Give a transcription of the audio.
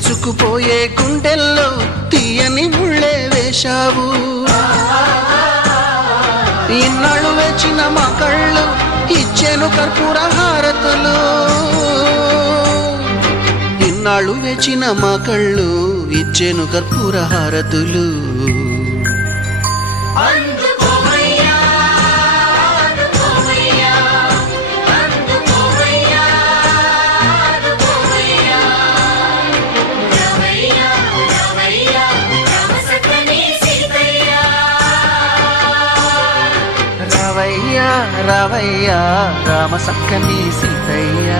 చించుకుపోయే గుండెల్లో తీయని ముళ్ళే వేశావు. ఇన్నాళ్ళు వేచిన మా కళ్ళు ఇచ్చేను కర్పూర హారతులు. ఇన్నాళ్ళు వేచిన మా కళ్ళు ఇచ్చేను కర్పూర హారతులు. రావయ్యా రావయ్యా రామ సక్కని సీతయ్య.